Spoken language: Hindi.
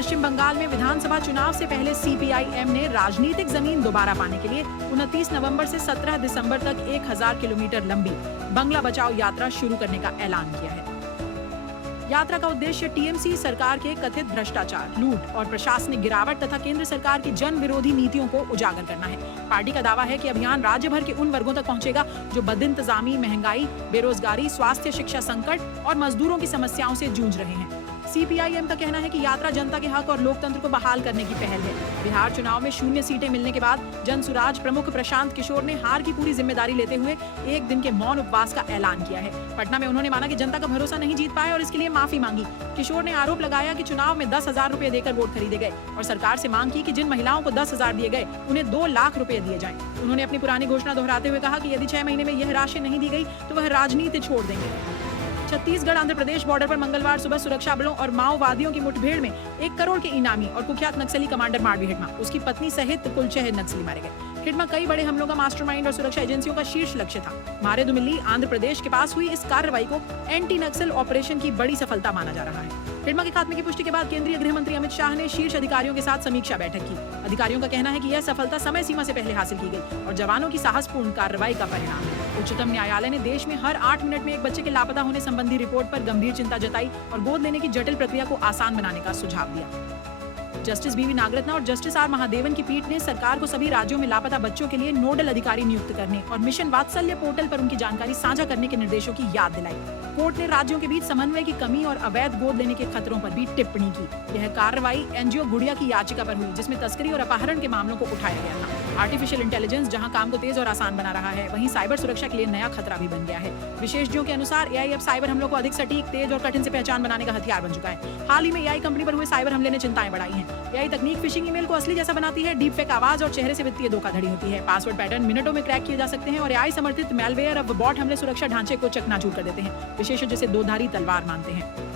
पश्चिम बंगाल में विधानसभा चुनाव से पहले सीपीआई-एम ने राजनीतिक जमीन दोबारा पाने के लिए 29 नवंबर से 17 दिसंबर तक 1000 किलोमीटर लंबी बंगला बचाओ यात्रा शुरू करने का ऐलान किया है। यात्रा का उद्देश्य टीएमसी सरकार के कथित भ्रष्टाचार, लूट और प्रशासनिक गिरावट तथा केंद्र सरकार की जन विरोधी नीतियों को उजागर करना है। पार्टी का दावा है कि अभियान राज्य भर के उन वर्गों तक पहुंचेगा जो बदइंतजामी, महंगाई, बेरोजगारी, स्वास्थ्य, शिक्षा संकट और मजदूरों की समस्याओं से जूझ रहे हैं। सीपीआई-एम का कहना है कि यात्रा जनता के हक और लोकतंत्र को बहाल करने की पहल है। बिहार चुनाव में 0 सीटें मिलने के बाद जनसुराज प्रमुख प्रशांत किशोर ने हार की पूरी जिम्मेदारी लेते हुए 1 दिन के मौन उपवास का ऐलान किया है। पटना में उन्होंने माना कि जनता का भरोसा नहीं जीत पाए और इसके लिए माफी मांगी। किशोर ने आरोप लगाया कि चुनाव में 10,000 रुपए देकर वोट खरीदे गए और सरकार से मांग की कि जिन महिलाओं को 10,000 दिए गए उन्हें 2 लाख रुपए दिए जाएं। उन्होंने अपनी पुरानी घोषणा दोहराते हुए कहा कि यदि 6 महीने में यह राशि नहीं दी गई तो वह राजनीति छोड़ देंगे। छत्तीसगढ़ आंध्र प्रदेश बॉर्डर पर मंगलवार सुबह सुरक्षा बलों और माओवादियों की मुठभेड़ में 1 करोड़ के इनामी और कुख्यात नक्सली कमांडर मारवी हिडमा, उसकी पत्नी सहित कुल 6 नक्सली मारे गए। हिडमा कई बड़े हमलों का मास्टरमाइंड और सुरक्षा एजेंसियों का शीर्ष लक्ष्य था। मारेदुमिल्ली आंध्र प्रदेश के पास हुई इस कार्रवाई को एंटी नक्सल ऑपरेशन की बड़ी सफलता माना जा रहा है। हिडमा के खात्मे की पुष्टि के बाद केंद्रीय गृह मंत्री अमित शाह ने शीर्ष अधिकारियों के साथ समीक्षा बैठक की। अधिकारियों का कहना है कि यह सफलता समय सीमा से पहले हासिल की गई और जवानों की साहसपूर्ण कार्रवाई का परिणाम है। उच्चतम न्यायालय ने देश में हर 8 मिनट में एक बच्चे के लापता होने संबंधी रिपोर्ट पर गंभीर चिंता जताई और गोद लेने की जटिल प्रक्रिया को आसान बनाने का सुझाव दिया। जस्टिस बीवी नागरत्ना और जस्टिस आर महादेवन की पीठ ने सरकार को सभी राज्यों में लापता बच्चों के लिए नोडल अधिकारी नियुक्त करने और मिशन वात्सल्य पोर्टल पर उनकी जानकारी साझा करने के निर्देशों की याद दिलाई। कोर्ट ने राज्यों के बीच समन्वय की कमी और अवैध गोद लेने के खतरों पर भी टिप्पणी की। यह कार्रवाई एनजीओ गुड़िया की याचिका पर हुई, जिसमें तस्करी और अपहरण के मामलों को उठाया गया था। आर्टिफिशियल इंटेलिजेंस जहां काम को तेज और आसान बना रहा है, वहीं साइबर सुरक्षा के लिए नया खतरा भी बन गया है। विशेषज्ञों के अनुसार एआई अब साइबर हमलों को अधिक सटीक, तेज और कठिन से पहचान बनाने का हथियार बन चुका है। हाल ही में एआई कंपनी पर हुए साइबर हमले ने चिंताएं बढ़ाई हैं। एआई तकनीक फिशिंग ईमेल को असली जैसा बनाती है, डीप फेक आवाज और चेहरे से वित्तीय धोखाधड़ी होती है। पासवर्ड पैटर्न मिनटों में क्रैक किए जा सकते हैं और एआई समर्थित मैलवेयर अब बॉट हमले सुरक्षा ढांचे को चकनाचूर कर देते हैं। विशेषज्ञ इसे 2 धारी तलवार मानते हैं।